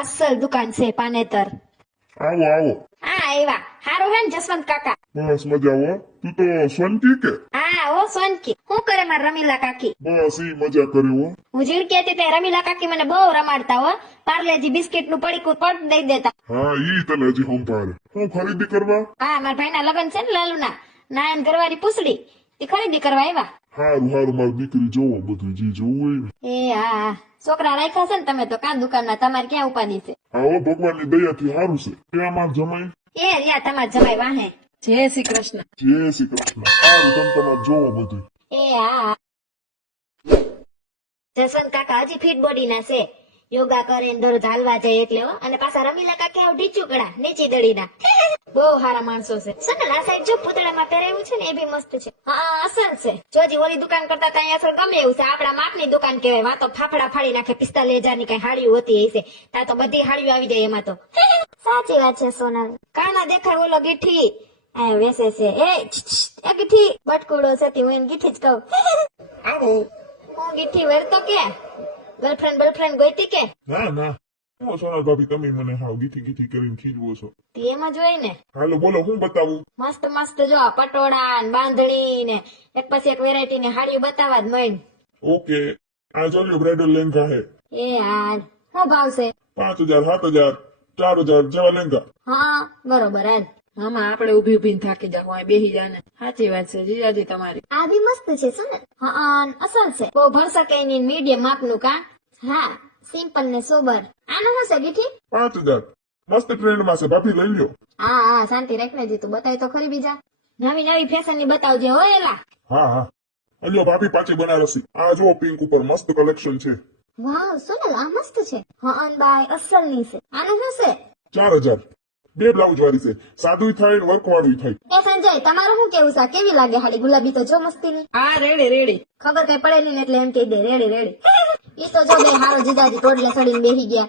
અસલ દુકાન છે પાનેતર. આવો આવો. હા આવ્યા. હારું હે ને જસવંત કાકા? બસ મજા હો. તું તો સોનકી કે? હા ઓ સોનકી. શું કરે માર રમીલા કાકી? બસ ઈ મજા કરે હો. હું ઝીણકી હતી તે રમીલા કાકી મને બહુ રમાડતા હો. પાર્લેજી બિસ્કિટ નું પડીકું પડ દઈ દેતા. હા ઈ તને હજી સંભાળે. હું ખરીદી કરવા? હા મારા ભાઈના લગ્ન છે ને લાલુના. નાયન ઘરવાળી પૂછડી એ ખરીદી કરવા આવ્યા. હારું હારું મારી દીકરી જોવો બધું જી જોવું હોય ને. એ હા હા. છોકરા રાખ્યા છે ને તમે તો કાન દુકાનમાં તમારે ક્યાં ઉપાડી છે? હા હો ભગવાનની દયાથી સારું છે. ક્યાં માર જમાઈ? એ રિયા તમાર જમાઈ વાહે. જય શ્રી કૃષ્ણ. જય શ્રી કૃષ્ણ. સારું તમે તમારે જોવો બધું. એ હા. જસવંત કાકા હજી ફિટ બોડી ના છે. યોગા કરે ને દરરોજ હાલવા જાય એટલે હો. અને પાછા રમીલા કાકા આવ ઢીચુકડા નીચી દડીના. બહુ સારા માણસો છે. સનલ આ સાઈડ જો પૂતળામાં પહેરાયું છે ને એ બી મસ્ત છે. હા અસલ છે. જોજી ઓલી દુકાન કરતા કઈ અસલ ગમે એવું છે. આપડા માપની દુકાન કહેવાય. વાતો ફાફડા ફાડી નાખે 45,000 ની કઈ હાડીઓ હોતી હશે. ત્યાં તો બધી હાડીઓ આવી જાય એમાં તો. સાચી વાત છે સોનલ. કાના દેખાય ઓલો ગીઠી આ વેસે છે. એ ગીઠી બટકુડો છે હું એને ગીઠી જ કહું. આવો હું ગીઠી વેરતો કે ગર્લફ્રેન્ડ ગોઈતી કે? ના ના. હું સોનલ ભાભી તમે મને હાવ ગીથી ગીથી કરીને ખીજવો છો. તે એમ જ હોય ને. હાલો બોલો હું બતાવું? મસ્ત મસ્ત જો પટોળા ને બાંધણી ને એક પછી એક વેરાયટી ની હાડીઓ બતાવવા જ માંડ. ઓકે. આ જો લ્યો બ્રાઇડલ લેંઘા હે. એ હાર શું ભાવ છે? 5,000 7,000 4,000 જેવા લેંઘા. હા બરોબર હાલ. આમાં આપણે ઉભી ઉભી થાકી જાવ આ બેહી જાને. સાચી વાત છે જીજાજી તમારી. આ બી મસ્ત છે સોનલ. હા અસલ છે. બહુ ભરસકે ની મીડિયમ માપનું કા. હા સિમ્પલ ને સોબર. આનું શું છે ગીઠી? 5,000 મસ્ત ટ્રેન્ડ માં છે ભાભી લઈ લ્યો. હા હા શાંતિ રાખને જી તું બતાવી તો ખરી બીજા. નવી નવી ફેશન ની બતાવજે હો એલા. હા હા. અલ્યો ભાભી પાછી બનારસી. આ જો પિંક ઉપર મસ્ત કલેક્શન છે. વાવ સોનલ આ મસ્ત છે. હા બાય અસલ ની છે. આનું શું છે? 4,000 બે બ્લાઉઝ વાળી છે. સાદું થાય ને વર્ક વાળું થાય. એ સંજય તમારું શું કેવું છે? કેવી લાગે હાડી? ગુલાબી તો જો મસ્તી ની. હા રેડી રેડી. ખબર કઈ પડે નહીં ને એટલે એમ કહી દે રેડી રેડી. ઈ તો જો બે હારો જીજાજી ટોડલે ચડીને બેહી ગયા.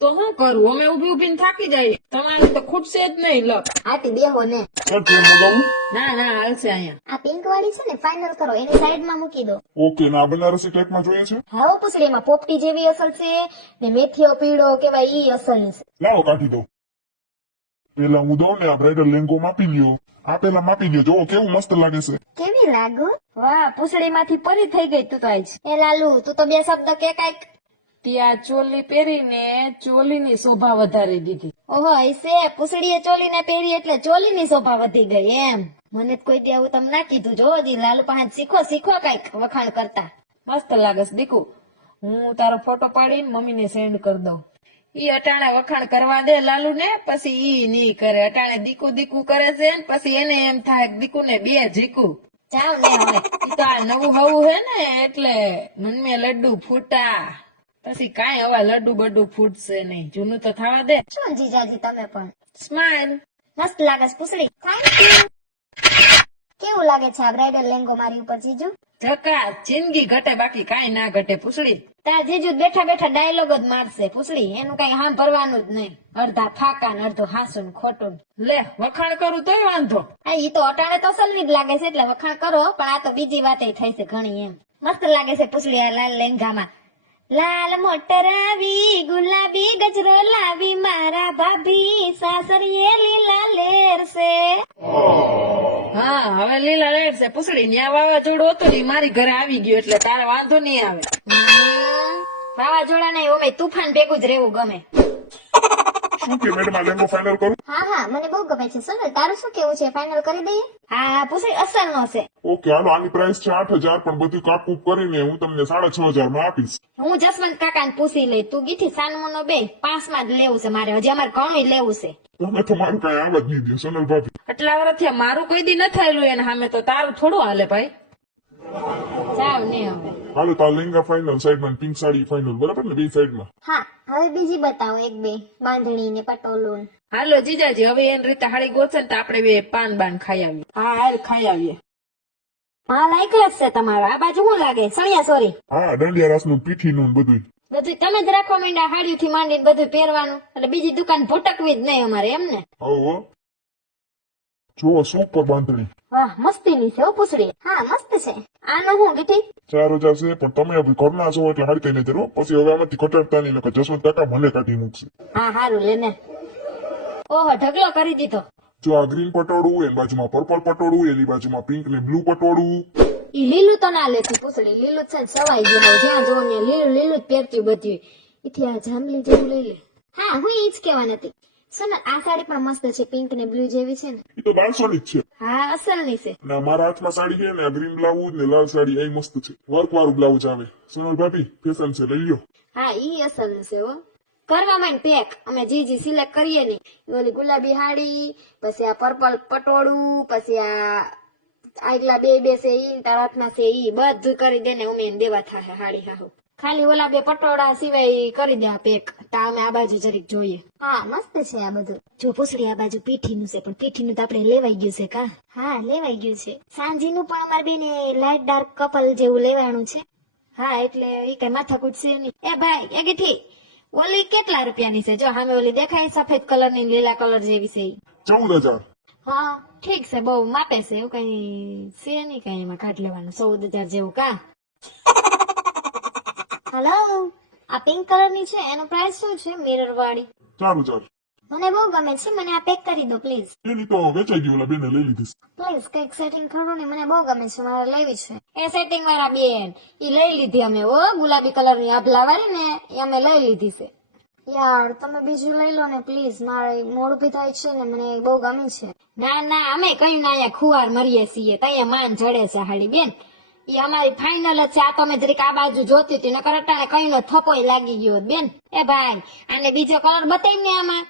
તો શું કરું અમે ઉભી ઉભી થાકી જાય. તમારે તો ખૂટશે જ નહીં લો. આટી બેહો ને. સર ટ્રેન મગાવું? ના ના હાલશે અહીંયા. આ પિંક વાળી છે ને ફાઇનલ કરો એની સાઈડ માં મૂકી દો. ઓકે ના બનારસી ટાઈપમાં જોઈએ છે? હાવો પૂછડીમાં પોપટી જેવી અસલ છે ને મેથીઓ પીળો કેવાય ઈ અસલ છે. લાવો કાઢી દો. પેલા હું દઉં ને આ બ્રાઇડલ લેંઘો માપી લ્યો. આ પેલા માપી લ્યો. જોવો કેવું મસ્ત લાગે છે. કેવી લાગુ? વાહ પૂછડીમાંથી પરી થઈ ગઈ તું તો આજ. એ લાલુ તું તો બે શબ્દ કે કાઈક. ત્યાં ચોલી પહેરીને ચોલીની શોભા વધારી દીધી. ઓહો ऐसे પૂછડીએ ચોલીને પહેરી એટલે ચોલીની શોભા વધી ગઈ એમ. મને તો કોઈ દી આવું તમે ના કીધું. જો હજી લાલુ પાસે શીખો કાઈક વખાણ કરતા. મસ્ત લાગે છે દીકુ. હું તારો ફોટો પાડીને મમ્મીને સેન્ડ કરી દઉં. ઈ અટાણે વખાણ કરવા દે લાલુ ને પછી ઈ ની કરે. અટાણે દીકુ દીકુ કરે છે ને પછી એને એમ થાય દીકુ ને બે જીકુ. જાવ ને હવે. ઈ તો આ નવું હવું હે ને એટલે મનમે લડ્ડુ ફૂટા. પછી કાંઈ હવે લડ્ડુ બડ્ડુ ફૂટશે નહીં. જૂનું તો થવા દે. શું જીજાજી તમે પણ સ્માઈલ. મસ્ત લાગે છે પૂછડી. Thank you. કેવું લાગે છે આ બ્રાઇડલ લેંઘો મારી ઉપર જીજુ? જકા જિંદગી ઘટે બાકી કાંઈ ના ઘટે પૂછડી. તાર જીજુ બેઠા બેઠા ડાયલોગ જ મારશે પૂછડી. એનું કઈ સાંભળવાનું જ નહીં. અડધા ફાકા ને અડધું હાસું ને ખોટું. લે વખાણ કરું તોય વાંધો. હા ઈ તો અટાણે તો અસલની જ લાગે છે એટલે વખાણ કરો. પણ આ તો બીજી વાતે થઈ છે ઘણી એમ. મસ્ત લાગે છે પૂછડી આ લાલ લેંઘામાં. લાલ મોટર આવી ગુલાબી ગજરો લાવી મારા ભાભી સાસરીએ લીલા લેરસે. હા હવે લીલા લેટ છે પૂછડી. ન્યા વાવાઝોડું હતું ને મારી ઘરે આવી ગયું એટલે તારે વાંધો નહીં આવે. વાવાઝોડા નહીં ઓમે તુફાન ભેગું જ રહેવું ગમે. શું કે મેડમ આ લેંઘો ફાઇનલ કરું? હા હા મને બહુ ગમે છે. સોનલ તારું શું કેવું છે? ફાઇનલ કરી દઈએ? હા પૂછડી અસલ નો છે. ઓકે હાલો આની પ્રાઇસ છે 8,000 પણ બધું કાપકૂપ કરીને હું તમને 6,500 માં આપીશ. હું જસવંત કાકા ને પૂછી લઈ. તું ગીઠી સાનમોનો બે 5 માં જ લેવું છે મારે. હજી અમારે ઘણું લેવું છે. તમે તો મારું કઈ આવ જ નહીં દે સોનલ ભાભી. આટલા વર્ષથી મારું કોઈ દી ન થયેલું એને સામે તો તારું થોડું હાલે ભાઈ. જાવ ને હવે. હાલો તો આ લેંઘા ફાઇનલ સાઈડમાં પિંક સાડી ફાઇનલ બરાબર ને બે સાઈડમાં. હા હવે બીજી બતાવો એક બે બાંધણી ને પટોલું. હાલો જીજાજી હવે એની રીતે હાડી ગોચે ને તો આપણે બે પાન બાન ખાઈ આવીએ. હા હાલ ખાઈ આવીએ. હા લાયક જ છે તમારા. આ બાજુ શું લાગે? સણિયા સોરી. હા દાંડિયા રાસ નું પીઠી નું બધું. બધું તમે જ રાખવા માંડ્યા હાડીયું થી માંડીને બધું પહેરવાનું. એટલે બીજી દુકાન ભટકવી જ નહીં અમારે એમ ને. હો જો સુપર બાંધણી વાહ મસ્તીની છે હો પૂછડી. હા મસ્ત છે. આનો હું ગીઠી? 4000 છે, પણ તમે હવે ઘરના છો એટલે હારી કઈ નહીં પછી હવે આમાંથી ઘટાડતા નહીં નકર જસવંત કાકા મને કાઢી મૂકશે. હા હારું લેને. ઓહો ઢગલો કરી દીધો. જો આ ગ્રીન પટોળું, એની બાજુમાં પર્પલ પટોળું, એની બાજુમાં પિંક ને બ્લુ પટોળું. ઈ લીલું તો ના લેતી પૂછડી. લીલું છે ને સવાઈ ગયું હવે. જ્યાં જોવો ત્યાં લીલું લીલું જ પહેરતી બધી. એથી આ જાંબલી જેવું લઈ લે. હા હું ઈ જ કહેવાની હતી. સોનલ આ સાડી પણ મસ્ત છે. પિંક ને બ્લુ જેવી છે ને. એ તો 1200 ની જ છે. હા અસલની છે. અને આ મારા હાથમાં સાડી છે ને, આ ગ્રીન બ્લાઉઝ ને લાલ સાડી એ મસ્ત છે. વર્ક વાળું બ્લાઉઝ આવે. સોનલ ભાભી ફેશન છે, લઈ લ્યો. હા ઈ અસલની છે હો. કરવામાં પેક અમે જી સિલેક્ટ કરીએ નહીં. ઈ ઓલી ગુલાબી હાડી, પછી આ પર્પલ પટોળું, પછી આ આગલા બે છે ઈ તારા હાથમાં છે ઈ બધું કરી દે ને અમે એને દેવા થાય હાડી હાહુ. ખાલી ઓલા બે પટોળા સિવાય કરી દે આ પેક. તા અમે આ બાજુ જરીક જોઈએ. હા મસ્ત છે આ બધું. જો પૂછડી આ બાજુ પીઠીનું છે, પણ પીઠીનું તો આપણે લેવાઈ ગયું છે કા? હા લેવાઈ ગયું છે. સાંજીનું પણ અમારે બેને લાઈટ ડાર્ક કપલ જેવું લેવાનું છે. હા એટલે ઈ કઈ માથાકૂટ છે નહીં. એ ભાઈ એ ગીઠી ઓલી કેટલા રૂપિયાની છે? જો સામે ઓલી દેખાય સફેદ કલર ની લીલા કલર જેવી છે ઈ. 14000. હા ઠીક છે. બહુ માપે છે એવું કઈ છે નહીં કઈ એમાં કાઢ લેવાનું. 14000 જેવું કા? હેલો આ પિંક કલર ની છે એનો પ્રાઇસ શું છે? મિરર વાળી 4000. મને બહુ ગમે છે. મને આ પેક કરી દો પ્લીઝ. એની તો વેચાઈ ગઈ, ઓલા બેને લઈ લીધી. પ્લીઝ કઈક સેટિંગ કરો ને. મને બહુ ગમે છે. મારે લેવી છે. એ સેટિંગ વાળા બેન ઈ લઈ લીધી અમે. ઓ ગુલાબી કલર ની આભલા વાળી ને એ અમે લઈ લીધી છે. યાર તમે બીજું લઈ લો ને પ્લીઝ. મારે મોડું બી થાય છે ને મને બહુ ગમે છે. ના ના અમે કઈ ના અહીંયા ખુવાર મરીએ છીએ. ત્યાં માન જડે છે હાડી બેન. ઈ અમારી ફાઇનલ જ છે. આ તમે જરીક આ બાજુ જોતી હતી નકર અટાણે કઈ નો થપોય લાગી ગયો હોત બેન. એ ભાઈ આને બીજો કલર બતાવી ને આમાં.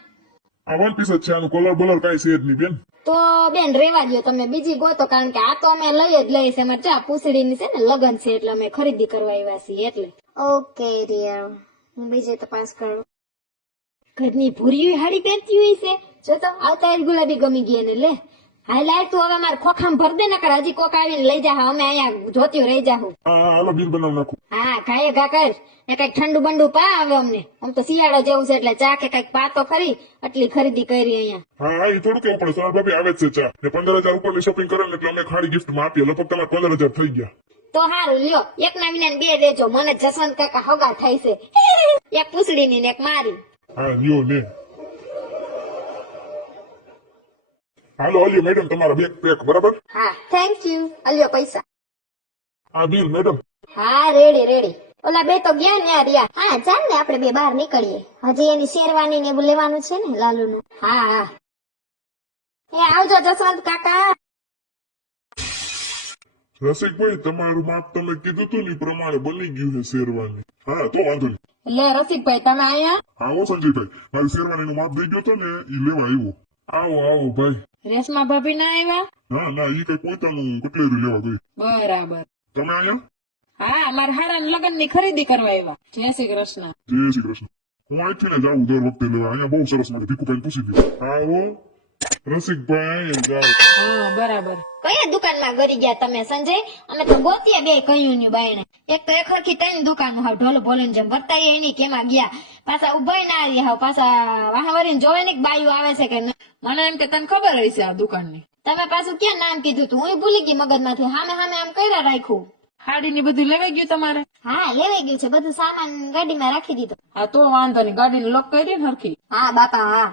આ વન પીસ જ છે, આનું કલર બલર કઈ છે જ નહીં બેન. તો બેન રેવા દો તમે બીજી ગોતો. કારણ કે આ તો અમે લઈ જ લઈએ છે. અમારે ચા પૂછડી ની છે ને લગન છે એટલે અમે ખરીદી કરવા આવ્યા છીએ એટલે. ઓકે ડિયર હું બીજે તપાસ કરું. ઘરની ભૂરી હાડી પહેરતી હોય છે. જો તો આવતા ગુલાબી ગમી ગઈ એને લે. હાલ હાલ તું હવે મારે ખોખામાં ભર દે નકર હજી કોક આવીને લઈ જા. અમે અહીંયા જોતી રહી જાહું. હાલો બિલ બનાવી નાખું. હા ખાય ઘા કર ને કઈક ઠંડુ બંડુ પા આવે અમને. આમ તો શિયાળો જેવું છે એટલે ચા કે કઈક પાતો ખરી આટલી ખરીદી કરી અહીંયા. હા એ થોડું કેવું પડે. સોનલ ભાભી આવે જ છે ચા ને 15000 ઉપરની શોપિંગ કરે ને એટલે અમે ખાડી ગિફ્ટ માં આપીએ. લગભગ તમારે 15000 થઈ ગયા. તો હારું લ્યો. એક ના વિના બે દેજો. મને જસવંત કાકા હગા થાય છે. એક પૂછડી ની ને એક મારી. હા લ્યો ને. હાલો અલ્યો મેડમ તમારા બેગ પેક બરાબર. હા થેન્ક યુ. અલ્યો પૈસા. આ બિલ મેડમ. હા રેડી રેડી. ઓલા બે તો ગયા ન્યા રહ્યા. હા ચાલ ને આપણે બે બહાર નીકળીએ. હજી એની શેરવાની ને એવું લેવાનું છે ને લાલુનું. હા હા એ આવજો જસવંત કાકા. રસિકભાઈ તમારું માપ તમે કીધું તું ને એ પ્રમાણે બની ગયું છે શેરવાની. હા તો વાંધો નહીં. લે રસિકભાઈ તમે અહીંયા આવો સંજયભાઈ, મારી શેરવાની નું માપ દઈ ગયો તો ને એ લેવા આવ્યો. આવો આવો ભાઈ. રેશમા ભાભી ના આવ્યા? ના ના ઈ કઈ પોતાનું કટલેરું લેવા ગઈ. બરાબર. તમે અહીંયા? હા અમારા હારા લગ્ન ની ખરીદી કરવા આવ્યા. જય શ્રી કૃષ્ણ. જય શ્રી કૃષ્ણ. હું અહીંથી ને જાઉં દર વખતે લેવા. અહીંયા બહુ સરસ મને ભીખુભાઈ પૂછી દીધું. આવો રસિકભાઈ જાઓ. હા બરાબર. કયા દુકાનમાં ગરી ગયા તમે સંજય? અમે તો ગોતીએ બે કયું ની બાયણે. એક તો એક હરખી ત્રણ દુકાન હાવ ઢોલ ભોલીને જેમ બતાવીએ એની કેમાં ગયા. પાછા ઉભાઈ ના રહ્યા હાવ. પાછા વાહવરીને જોવે ને બાયું આવે છે કે નહીં. મને એમ કે તને ખબર હશે આ દુકાન ની. તમે પાછું ક્યાં નામ કીધું તું? હું ભૂલી ગઈ મગજમાંથી. હામે હામે આમ કર્યા રાખ્યું. હાડી ની બધું લેવાઈ ગયું તમારે? હા લેવાઈ ગયું છે. બધું સામાન ગાડીમાં રાખી દીધો. હા તો વાંધો નહીં. ગાડી લોક કરી ને હરખી. હા બાપા હા.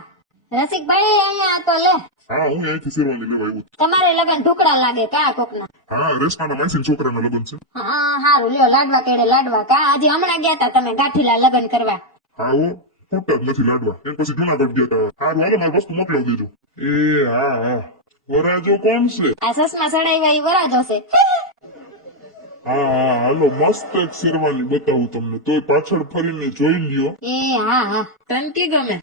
રસિકભાઈ અહીંયા તો લે. હા હું અહીંથી શેરવાની લેવા આવ્યો. તમારે લગન ઢુકડા લાગે કા કોકના? હા રેશમાના માનસી છોકરાના લગ્ન છે. હા હારું લ્યો. લાડવા કેડે લાડવા કા? હજી હમણાં ગયા તા તમે ગાંઠીલા લગન કરવા. હા હો ખોટા જ નથી લાડવા. એ પછી જુનાગઢ ગયા હતા. હારું હાલો મારી વસ્તુ મોકલાવી દેજો. એ હા હા વરાજો કોણ છે? આ સસમા સડાઈવા ઈ વરાજો છે. હા હા હાલો મસ્ત એક શેરવાની બતાવું તમને. તોય પાછળ ફરીને જોઈ લ્યો. એ હા હા. તને કી ગમે?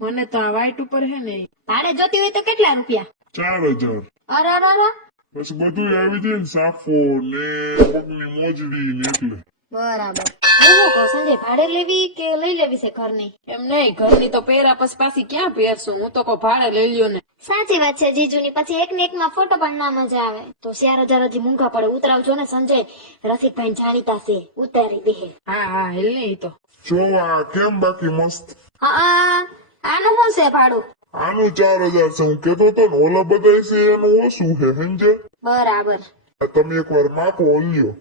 મને તો આ વ્હાઈટ ઉપર હે ને. ભાડે જોતી હોય તો કેટલા રૂપિયા? 4000. અરે અરે પછી બધું આવી જાય ને સાફો ને પગની મોજડી ને એટલે. બરાબર. હું કહું સંજય ભાડે લેવી કે લઈ લેવી છે ઘરની? એમ નહીં ઘરની તો પહેરા પછી પાછી ક્યાં પહેરશું. હું તો કહું ભાડે લઈ લ્યો ને. સાચી વાત છે જીજુની. પછી એક ને એક માં ફોટો પણ ના મજા આવે. તો 4000 હજી મૂંઘા પડે. ઉતરાવજો ને સંજય. રસિકભાઈ જાણીતા છે. ઉતારી દે. હા હા હેલ ને ઈ તો. જો આ કેમ બાકી મસ્ત. હા આનું શું છે ભાડું? આનું 4000 છે હું કેતો તો ને ઓલા બધા છે એનું ઓછું છે સમજે બરાબર. આ તમે એકવાર માપો લ્યો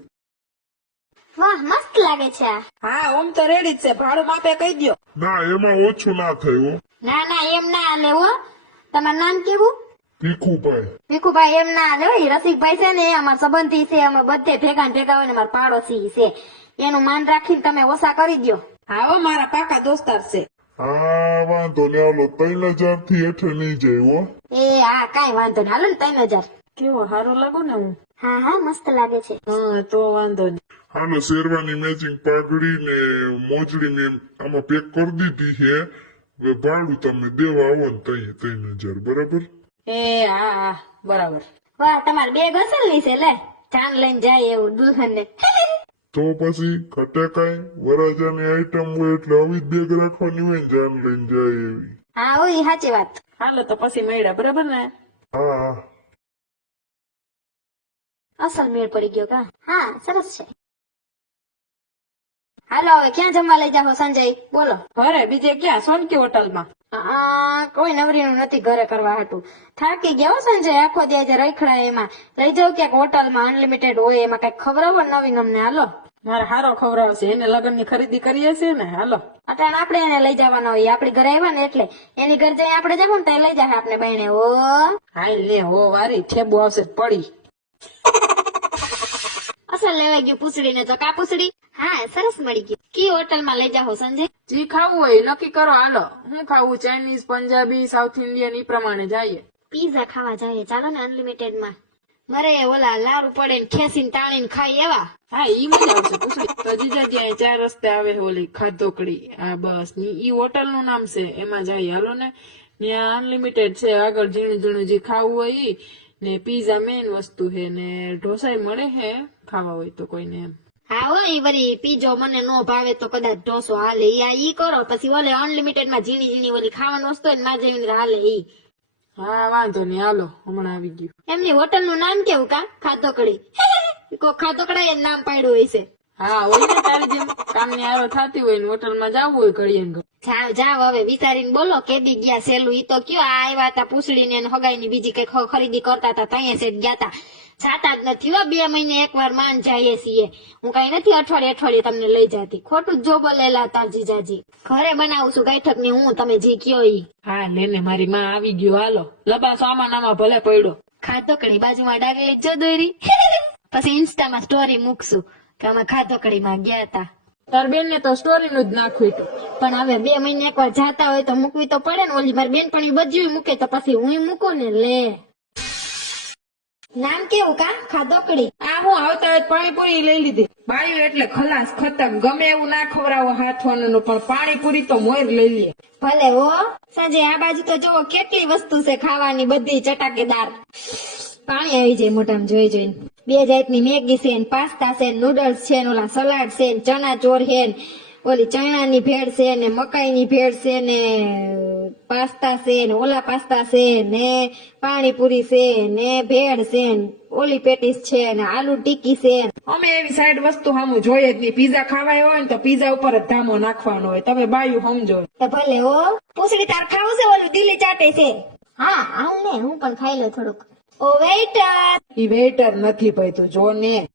વાહ મસ્ત લાગે છે આ. હા ઓમ તો રેડી જ છે, ભાડું માપે કહી દ્યો. ના એમાં ઓછું ના થાય હો ના ના એમ ના હાલે હો. તમારું નામ કેવું? ભીખુભાઈ ભીખુભાઈ એમ ના હાલે હો. ઈ રસિકભાઈ છે ને એ અમારા સંબંધી છે, અમે બધે ભેગા ને ભેગા હોય ને અમારા પાડોશી છે. એનું માન રાખીને તમે ઓછા કરી દ્યો. હા હો, મારા પાકા દોસ્તાર છે. હા વાંધો ને હાલો 3000 થી હેઠે નહીં જાય હો એ હા કાંઈ વાંધો નહીં, હાલો ને 3000. કેવો સારો લાગુ ને હું? હા હા મસ્ત લાગે છે. હા તો વાંધો નહીં. હાલો શેરવાની મેચિંગ પાઘડી ને મોજડી ને આમાં પેક કરી દીધી છે હવે ભાડું તમે દેવા આવો ને તઈ 3000 બરાબર એ હા હા બરાબર. વાહ તમારે બેગ અસલની છે લે, જાન લઈને જાય એવું દુલ્હન ને. તો પછી ઘટે કઈ વરાજાની આઈટમ હોય એટલે આવી જ બેગ રાખવાની હોય ને જાન લઈને જાય એવી હા હો ઈ સાચી વાત. હાલો તો પછી મળ્યા બરાબર ને. હા હા અસલ મેળ પડી ગયો કા. હા સરસ છે. હાલો હવે ક્યાં જમવા લઈ જાઓ સંજય બોલો. ઘરે બીજે ક્યાં? સોનકી હોટલમાં. કોઈ નવરીનું નથી ઘરે કરવા હાટું. થાકી ગયા હો સંજય, આખો દી આજે રખડા એમાં. લઈ જાવ ક્યાંક હોટલમાં અનલિમિટેડ હોય એમાં કઈક ખવડાવો નવીન અમને. હાલો મારે હારો ખવડાવશે, એને લગ્ન ની ખરીદી કરીએ છીએ ને. હાલો અટાણ આપણે એને લઈ જવાના હોય, આપડી ઘરે આવ્યા ને એટલે એની ઘર જઈ આપણે જવું ને તો લઈ જાય આપણે બહેણે. ઓ હાલ ને હો વારી ઠેબુ આવશે પડી. અસલ લેવાઈ ગયું પૂછડી ને તો કા પૂછડી. હા સરસ મળી ગયું. કી હોટલમાં લઈ જાઓ સંજય? જી ખાવું હોય નક્કી કરો. હાલો હું ખાવું? ચાઇનીઝ, પંજાબી, સાઉથ ઇન્ડિયન ઈ પ્રમાણે જઈએ. પીઝા ખાવા જાય ચાલો ને અનલિમિટેડ માં. મરે ઓલા લારું પડે ને ખેંચીને તાણીને ખાઈ એવા. હા ઈ મજા આવશે પૂછડી. તો જીજા ત્યાં 4 રસ્તે આવે ઓલી ખાધોકડી. આ બસ ની ઈ હોટલ નું નામ છે, એમાં જઈએ. હાલો ને ત્યાં અનલિમિટેડ છે. આગળ ઝીણું ઝીણું જે ખાવું હોય ઈ ને પીઝા મેઇન વસ્તુ છે ને ઢોસાઈ મળે છે ખાવા હોય તો કોઈને એમ. હા હો ઈ વળી પીજો મને નો ભાવે તો કદાચ ઢોસો હાલે. ઈ કરો પછી ઓલે અનલિમિટેડ માં ઝીણી ઝીણી ઓલી ખાવાનું વસ્તુ હોય ને ના જઈને હાલે ઈ. હા વાંધો નહીં હાલો હમણાં આવી ગયું. એમની હોટલ નું નામ કેવું કા? ખાધોકડી. કોઈ ખાધોકડા એ નામ પાડ્યું હોય છે. હા હોય ને તારી જેમ કામની આરો થતી હોય ને હોટલમાં જવું હોય ઘડીએ ને ઘડીએ. જાવ જાવ હવે વિચારીને બોલો કેદી ગયા સેલું. ઈ તો કયો આ આવ્યા હતા પૂછડી ને હગાઈ ની બીજી કઈ ખરીદી કરતા હતા ત્યાં સેટ ગયા તા. જાતા જ નથી હો, 2 મહિને એકવાર માન જઈએ છીએ. હું કઈ નથી અઠવાડિયે તમને લઈ જતી. ખોટું જો બોલેલા હતા જીજાજી. ઘરે બનાવું છું ગાયઠક ની હું, તમે જે કયો ઈ. હા લેને મારી માં આવી ગયો. હાલો લબાસો આમાં નામાં ભલે પડ્યો. ખાધોકડી બાજુમાં ડાગલી જો દોરી. પછી ઇન્સ્ટામાં સ્ટોરી મૂકશું કે અમે ખાધોકડીમાં ગયા હતા. તાર બેન ને તો સ્ટોરી નું જ નાખ્યું હતું. પણ હવે 2 મહિને એકવાર જાતા હોય તો મૂકવી તો પડે ને. ઓલી મારી બેનપણી બધું મૂકે તો પછી હું મૂકું ને. લે નામ કેવું કા? ખાધોકડી. આ હું આવતા હોય પાણીપુરી લઈ લીધી. બાયું એટલે ખલાસ ખતમ. ગમે એવું ના ખવડાવો હાથવાનું પણ પાણીપુરી તો મોર લઈ લે. ભલે હો સંજય, આ બાજુ તો જોવો કેટલી વસ્તુ છે ખાવાની, બધી ચટાકેદાર. પાણી આવી જાય મોઢામાં જોઈ જોઈને. 2 જાતની મેગી છે ને પાસ્તા છે ને નૂડલ્સ છે ને ઓલા સલાડ છે ને ચણા ચોર છે ને ઓલી ચણાની ભેળ છે ને મકાઈની ભેળ છે ને પાસ્તા છે ને ઓલા પાસ્તા છે ને પાણીપુરી છે ને ભેળ છે ને ઓલી પેટીસ છે ને આલુ ટીકી છે. અમે એવી સાઈડ વસ્તુ સામું જોઈએ જ નહીં. પીઝા ખાવાય હોય ને તો પીઝા ઉપર જ ધામો નાખવાનો હોય. તમે બાયું સમજો. તો ભલે હો પૂછડી તાર ખાવું છે? ઓલું દિલ્હી ચાટે છે. હા હાલ ને હું પણ ખાઈ લઉં થોડુંક. ઓ વેઇટર. ઈ વેઇટર નથી ભાઈ, તું જો ને.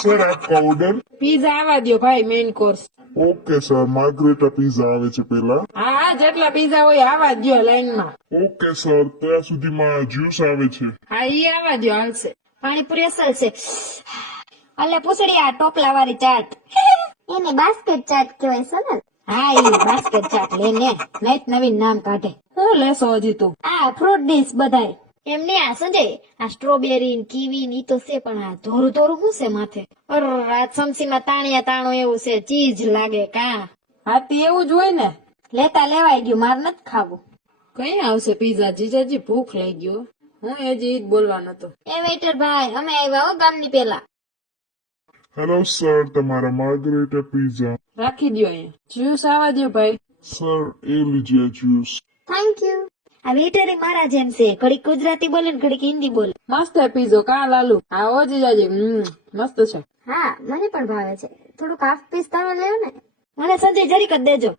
સર આપકા ઓર્ડર પીઝા આવા દ્યો ભાઈ, main course. Okay sir Margherita pizza આવે છે પેલા હા હા જેટલા પીઝા હોય આવા દ્યો લાઈનમાં. ઓકે સર ત્યાં સુધીમાં જ્યુસ આવે છે હા ઈ આવા દ્યો હાલશે. પાણીપુરી અસલ છે. અલે પૂછડી આ ટોપલા વાળી ચાટ. એને બાસ્કેટ ચાટ કહેવાય સોનલ. હા ઈ બાસ્કેટ ચાટ લે ને, નઈત નવીન નામ કાઢે. હું લેશો હજી તું? આ ફ્રૂટ ડીશ બધાય. એમને આ સંજય આ સ્ટ્રોબેરી ને કીવી ની તો છે પણ આ ધોરું ધોરું શું છે માથે? અર આ સમસીમાં તાણિયા તાણો એવું છે, ચીજ લાગે કા. હા તે એવું જ હોય ને. લેતા લેવાઈ ગયું, માર નથી ખાવું. કઈ આવશે પીઝા? જીજાજી ભૂખ લઈ ગયો. હું હજી ઈ જ બોલવાનો હતો. એ વેઇટર ભાઈ અમે આવ્યા હો ગામની પેલા. હેલો સર તમારા માર્ગરેટા પીઝા રાખી દ્યો અહીંયા. જ્યુસ આવા દ્યો ભાઈ. સર એ લીજીએ જ્યુસ થેન્ક યુ. આ વેઇટર મારા જેમ છે, ઘડીક ગુજરાતી બોલે ને ઘડીક હિન્દી બોલે. મસ્ત હે પીઝો કા લાલુ? હા ઓ જીજાજી મસ્ત છે. હા મને પણ ભાવે છે. થોડુંક હાફ પીસ તમે લેવો ને. મને સંજય જરીક જ દેજો.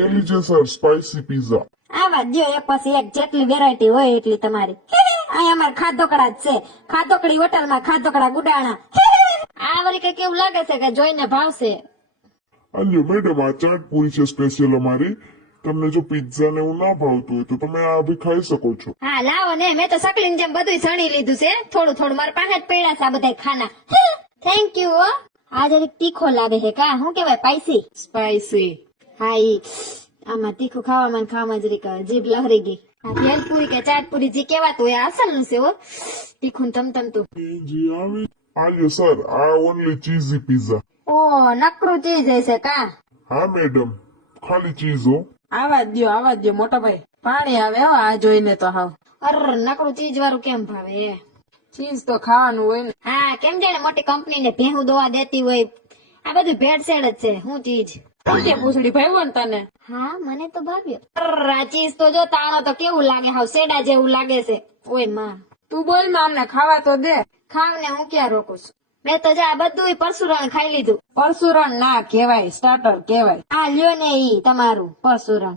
એ લીજીએ સર સ્પાઇસી પીઝા આ આવા દ્યો એક પછી એક, જેટલી વેરાયટી હોય એટલી તમારી. અહીંયા અમારે ખાધોકડા જ છે, ખાધોકડી હોટલમાં ખાધોકડા ગુડાણા. આ વળી કઈ કેવું લાગે છે કે જોઈને ભાવશે. આલ્યો મેડમ, આ ચાટ પૂરી છે સ્પેશિયલ અમારી. તમને જો પિઝા ને એવું ના ભાવતું હોય તો તમે આ બી ખાઈ શકો છો. હા લાવો ને, મેં તો સકલીની જેમ બધું સણી લીધું છે, થોડું થોડું મારા પાસે જ પડ્યા છે આ બધા ખાના. Thank you. હો આ જરીક તીખો લાગે છે કા, શું કેવાય, પાઈસી. સ્પાઈસી. હા ઈ આમાં તીખું ખાવામાં ને ખાવામાં જરીક જીભ લહરી ગઈ. આ ભેલપુરી કે ચાટપુરી જે કહેવાતું એ અસલ નું છે હો, તીખું તમતમતું. જે આવે આલ્યો સર, આ ઓનલી ચીઝી પિઝા. ઓ નકરું ચીજ હશે કા. હા મેડમ, ખાલી ચીઝ હો. આવા દ્યો મોટા ભાઈ, પાણી આવે હો આ જોઈને તો હાવ. અર નકરું ચીજ વાળું કેમ ભાવે. ચીઝ તો ખાવાનું હોય ને. હા કેમ જાણે મોટી કંપની ને ભેહું દવા દેતી હોય, આ બધું ભેળસેળ જ છે. હું ચીજ કે પૂછડી ભાઈ ને તને. હા મને તો ભાવ્યો. અર આ ચીજ તો જો તાણો તો કેવું લાગે, હાવ સેડા જેવું લાગે છે. ઓય માં તું બોલ માં અમને ખાવા તો દે. ખાવ ને હું ક્યાં રોકું છું, મેં તો જા બધું પરસુરણ ખાઈ લીધું. પરસુરણ ના કહેવાય, સ્ટાર્ટર કહેવાય. આ લ્યો ને ઈ તમારું પરસુરણ.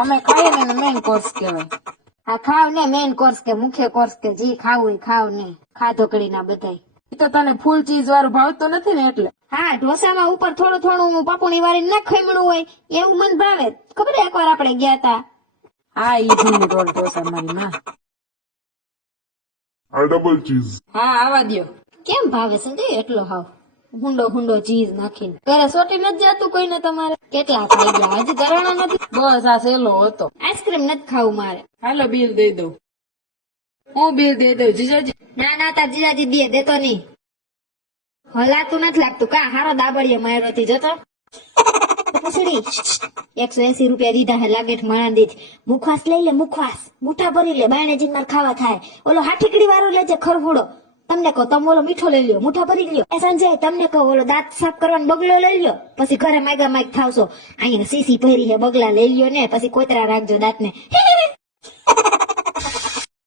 અમે ખાઈએ ને એને મેઇન કોર્સ કહેવાય. આ ખાવ ને મેન કોર્સ કે મુખ્ય કોર્સ કે જી ખાવું હોય ખાવ ને, ખાધોકડી ના બધાય. એ તો તને ફૂલ ચીઝ વાળું ભાવતું નથી ને એટલે. હા ઢોસામાં ઉપર થોડું થોડું પપોણી વાળી ના ખમણું હોય એવું મને ભાવે. ખબર એકવાર આપણે ગયા તા. હા ઈ ભૂલી રોલ ઢોસા મારી માં. આ ડબલ ચીઝ. હા આવા દ્યો. કેમ ભાવે સંજય એટલો હાવ હુંડો ચીઝ નાખીને. ઘરે સોટી નથી જતું કોઈને તમારે? કેટલા ખાઈ ગયા હજી ઘરણા નથી? બસ આ સેલો હતો. આઈસ્ક્રીમ નથી ખાવું મારે. હાલો બિલ દઈ દઉં. હું બિલ દઈ દઉં જીજાજી. ના તાર જીજાજી દે દેતો નહીં. હલાતું નથી લાગતું કા, હારો દાબડીએ માર્યો થી જતો. પૂછડી 180 રૂપિયા દીધા હે લાગેઠ માણા દીધ. મુખવાસ લઈ લે, મુખવાસ મુઠા ભરી લે, બાયણે જઈને મારે ખાવા થાય. ઓલો હાઠીકડી વાળો લેજે ખરફૂડો. તમને કહો તમે ઓલો મીઠો લઈ લ્યો, મુઠા ભરી લ્યો. એ સંજય તમને કહો ઓલો દાંત સાફ કરવાનો બગલો લઈ લ્યો, પછી ઘરે માગા માગ થાવશો. અહીંયા સીસી ભરી હે બગલા લઈ લ્યો ને, પછી કોતરા રાખજો દાંત ને.